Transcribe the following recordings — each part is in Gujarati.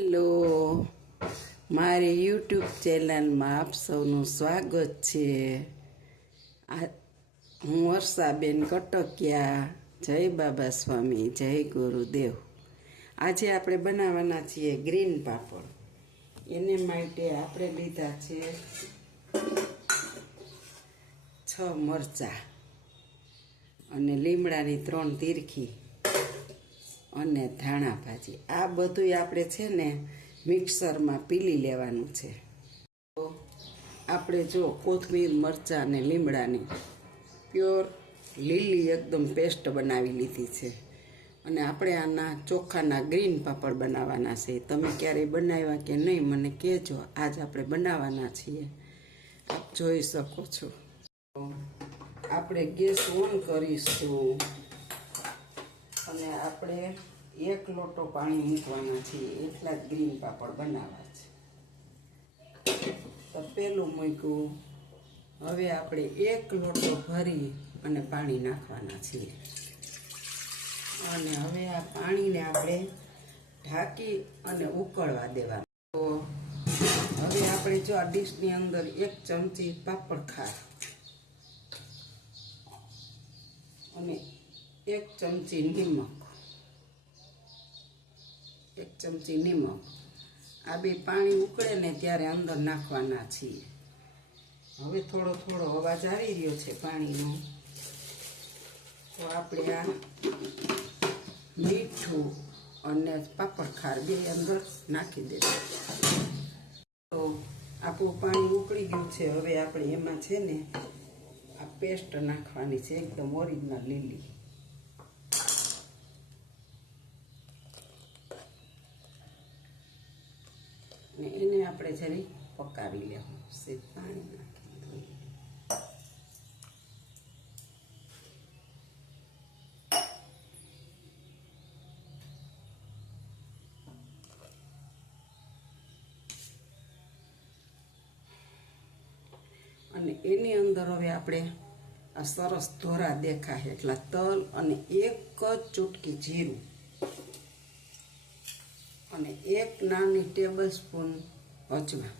હેલો, મારી યુટ્યુબ ચેનલમાં આપ સૌનું સ્વાગત છે. હું વર્ષાબેન કટકિયા. જય બાબા સ્વામી, જય ગુરુદેવ. આજે આપણે બનાવવાના છીએ ગ્રીન પાપડ. એને માટે આપણે લીધા છે 6 મરચાં અને લીમડાની 3 તીરખી અને ધાણા ભાજી. આ બધું આપણે છે ને મિક્સરમાં પીલી લેવાનું છે. તો આપણે જો કોથમીર, મરચાં અને લીમડાની પ્યોર લીલી એકદમ પેસ્ટ બનાવી લીધી છે. અને આપણે આના ચોખાના ગ્રીન પાપડ બનાવવાના છે. તમે ક્યારેય બનાવ્યા કે નહીં મને કહેજો. આજ આપણે બનાવવાના છીએ, આપ જોઈ શકો છો. આપણે ગેસ ઓન કરીશું અને આપણે 1 લોટો પાણી મૂકવાના છીએ. એટલા જ ગ્રીન પાપડ બનાવવા છે. તો પેલું મૂક્યું. હવે આપણે 1 લોટો ભરી અને પાણી નાખવાના છીએ. અને હવે આ પાણીને આપણે ઢાંકી અને ઉકળવા દેવા. તો હવે આપણે જો આ ડીશની અંદર 1 ચમચી પાપડ ખાર અને 1 ચમચી નિમક, 1 ચમચી નિમક, આ બે પાણી ઉકળે ને ત્યારે અંદર નાખવાના છીએ. હવે થોડો થોડો અવાજ આવી રહ્યો છે પાણીનો. તો આપણે આ મીઠું અને પાપડ ખાર બે અંદર નાખી દઈશું. તો આપણું પાણી ઉકળી ગયું છે. હવે આપણે એમાં છે ને આ પેસ્ટ નાખવાની છે, એકદમ ઓરિજિનલ લીલી. ને એને આપણે જરી પકાવી લેવું છે. પાણી નાખી અને એની અંદર હવે આપણે આ સરસ ધોરા દેખાય એટલા તલ અને 1 જ ચૂટકી જીરું અને 1 નાની ટેબલ સ્પૂન અજમા.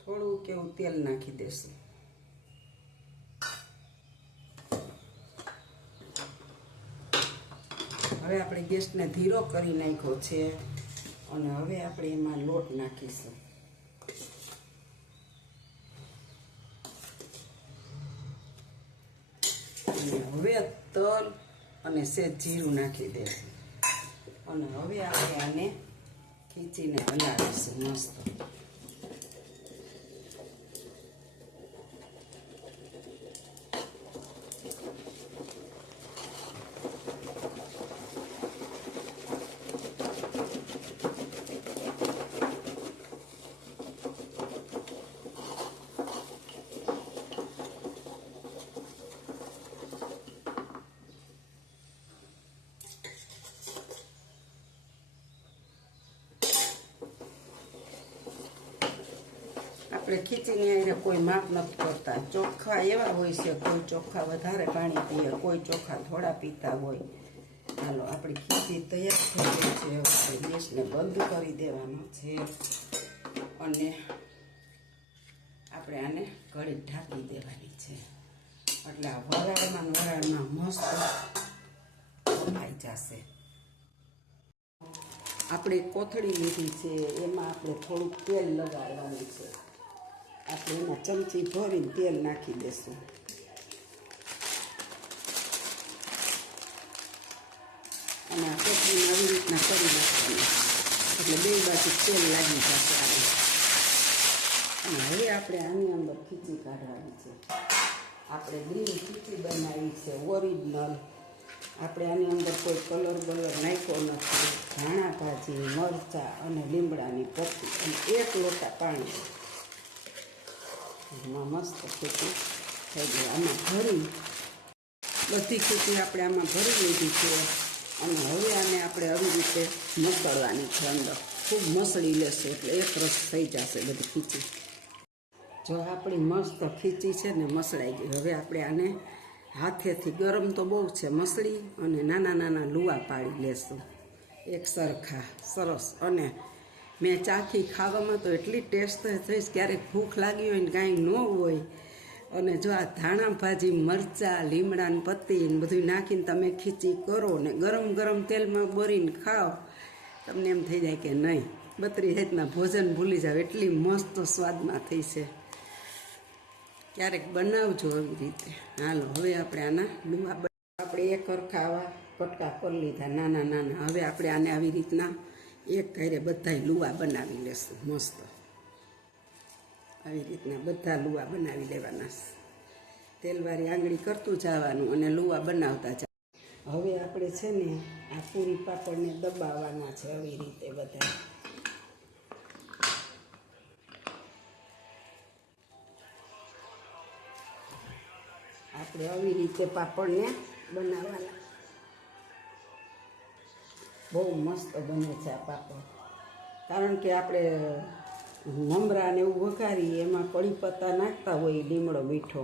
થોડું કેવું તેલ નાખી દેશું. હવે આપણે ગેસને ધીરો કરી નાખ્યો છે અને હવે આપણે એમાં લોટ નાખીશું. અને હવે તલ અને સેજ જીરું નાખી દઈશું. અને હવે આપણે આને ખીચીને હલાવીશું મસ્ત. આપણે ખીચીની આરે કોઈ માપ નથી કરતા. ચોખ્ખા એવા હોય છે, કોઈ ચોખ્ખા વધારે પાણી પીએ, કોઈ ચોખ્ખા થોડા પીતા હોય. હાલો, આપણી ખીચી તૈયાર થઈ ગઈ છે. આપણે ગેસને બંધ કરી દેવાનો છે અને આપણે આને ઘડી ઢાંકી દેવાની છે. એટલે આ વરાળમાં મસ્ત પકાઈ જશે. આપણે કોથળી લીધી છે, એમાં આપણે થોડુંક તેલ લગાડવાનું છે. આપણે એમાં ચમચી ભરીને તેલ નાખી દઈશું. અને આ કોથળીને આવી રીતના કરી નાખવાનું એટલે બે બાજુ તેલ લાગી જશે. અને હવે આપણે આની અંદર ખીચી કાઢવાની છે. આપણે ગ્રીન ખીચી બનાવી છે, ઓરિજિનલ. આપણે આની અંદર કોઈ કલર નાખ્યો નથી. ધાણા ભાજી, મરચાં અને લીમડાની પત્તી અને 1 લોટા પાણી. એમાં મસ્ત ખીચી થઈ ગઈ. આમાં ભરી બધી ખીચી આપણે આમાં ભરી લીધી છે અને હવે આને આપણે આવી રીતે મસળવાની છે. અંદર ખૂબ મસળી લેશું એટલે એક રસ થઈ જશે બધી ખીચી. જો આપણી મસ્ત ખીચી છે ને મસળાઈ ગઈ. હવે આપણે આને હાથેથી, ગરમ તો બહુ છે, મસળી અને નાના નાના લુવા પાડી લેશું એક સરખા સરસ. અને મેં ચાખી, ખાવામાં તો એટલી ટેસ્ટ થઈશ. ક્યારેક ભૂખ લાગી હોય ને કાંઈ ન હોય અને જો આ ધાણા ભાજી, મરચાં, લીમડાને પત્તી ને બધું નાખીને તમે ખીચી કરો ને ગરમ ગરમ તેલમાં બોરીને ખાઓ, તમને એમ થઈ જાય કે નહીં, 32 હેતના ભોજન ભૂલી જાવ, એટલી મસ્ત સ્વાદમાં થઈ છે. ક્યારેક બનાવજો આવી રીતે. હાલો હવે આપણે આના લુવા, આપણે એક સરખા આવા કટકા કરી લીધા નાના નાના. હવે આપણે આને આવી રીતના એક ઘરે બધાય લુવા બનાવી લેશું મસ્ત. આવી રીતના બધા લુવા બનાવી લેવાના. તેલવાળી આંગળી કરતું જવાનું અને લુવા બનાવતા જવાનું. હવે આપણે છે ને આ પૂરી પાપડને દબાવવાના છે આવી રીતે બધા. આપણે આવી રીતે પાપડને બનાવવાના. બહુ મસ્ત બને છે આ પાપડ, કારણ કે આપણે મમરા ને એવું વઘારી એમાં કઢી પત્તા નાખતા હોય, લીમડો મીઠો,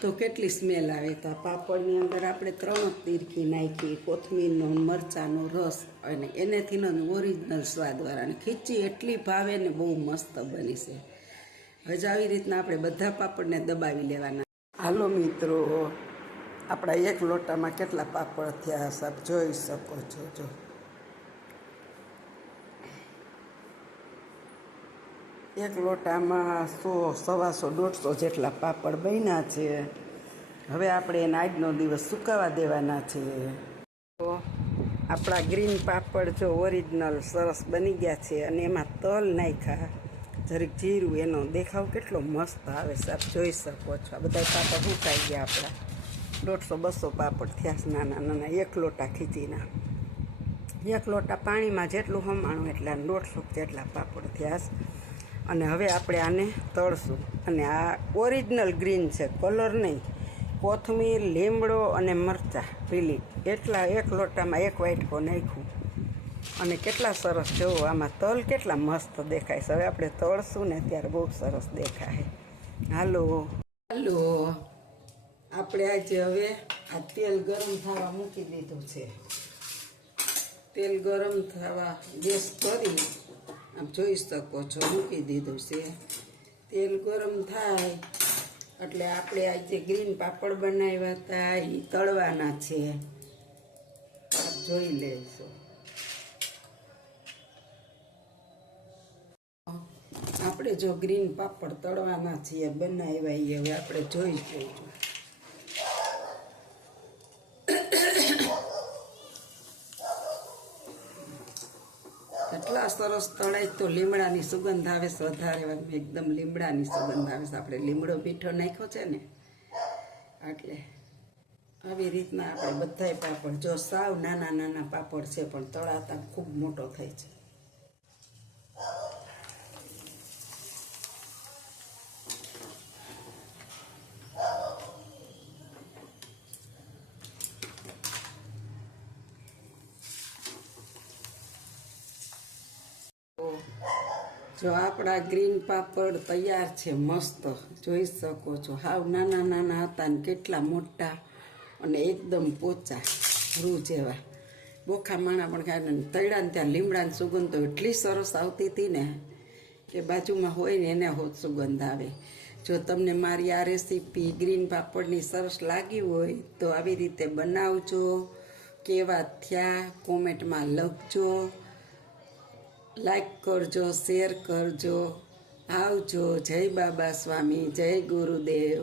તો કેટલી સ્મેલ આવે. તો આ પાપડની અંદર આપણે 3 તીરખી નાખી, કોથમીરનો, મરચાંનો રસ, અને એનેથી ઓરિજિનલ સ્વાદવાળા. અને ખીચી એટલી ભાવે ને બહુ મસ્ત બની છે. હજ આવી રીતના આપણે બધા પાપડને દબાવી લેવાના. હાલો મિત્રો, આપણા એક લોટામાં કેટલા પાપડ થયા સાહેબ જોઈ શકો છો. જો એક લોટામાં 100, 125, 150 જેટલા પાપડ બન્યા છે. હવે આપણે એને આજનો દિવસ સુકાવા દેવાના છે. તો આપણા ગ્રીન પાપડ જો ઓરિજિનલ સરસ બની ગયા છે. અને એમાં તલ નાખ્યા, જરીક જીરું, એનો દેખાવ કેટલો મસ્ત આવે સાહેબ જોઈ શકો છો. આ બધા પાપડ સુકાઈ ગયા આપણા. 150, 200 પાપડ થયા નાના નાના, એક લોટા ખીચીના. એક લોટા પાણીમાં જેટલું હમાણું એટલા 150 જેટલા પાપડ થયા. અને હવે આપણે આને તળશું. અને આ ઓરિજિનલ ગ્રીન છે, કલર નહીં. કોથમીર, લીમડો અને મરચાં પીલી એટલા એક લોટામાં એક વાટકો નાખ્યું. અને કેટલા સરસ જોવો, આમાં તલ કેટલા મસ્ત દેખાય છે. હવે આપણે તળશું ને ત્યારે બહુ સરસ દેખાય. હાલો આપણે આજે હવે આ તેલ ગરમ થવા મૂકી દીધું છે. તેલ ગરમ થવા ગેસ કરી આમ જોઈ શકો છો મૂકી દીધું છે. તેલ ગરમ થાય એટલે આપણે આજે ગ્રીન પાપડ બનાવ્યા હતા એ તળવાના છે. આપ જોઈ લેશો. આપણે જો ગ્રીન પાપડ તળવાના છીએ બનાવ્યા એ હવે આપણે જોઈ જોઈશું. એટલા સરસ તળાય તો લીમડાની સુગંધ આવે છે વધારે, એકદમ લીમડાની સુગંધ આવે છે. આપણે લીમડો મીઠો નાખ્યો છે ને એટલે આવી રીતના આપણે બધાય પાપડ, જો સાવ નાના નાના પાપડ છે પણ તળાતા ખૂબ મોટો થાય છે. જો આપણા ગ્રીન પાપડ તૈયાર છે મસ્ત જોઈ શકો છો. હાવ નાના નાના હતા ને કેટલા મોટા અને એકદમ પોચા રૂ જેવા. બોખા માણા પણ ખાય ને તળ્યા ને ત્યાં લીમડાની સુગંધ તો એટલી સરસ આવતી હતી ને કે બાજુમાં હોય ને એને હોત સુગંધ આવે. જો તમને મારી આ રેસીપી ગ્રીન પાપડની સરસ લાગી હોય તો આવી રીતે બનાવજો. કેવા થયા કોમેન્ટમાં લખજો. લાઈક કરજો, શેર કરજો. આવજો. જય બાબા સ્વામી, જય ગુરુદેવ.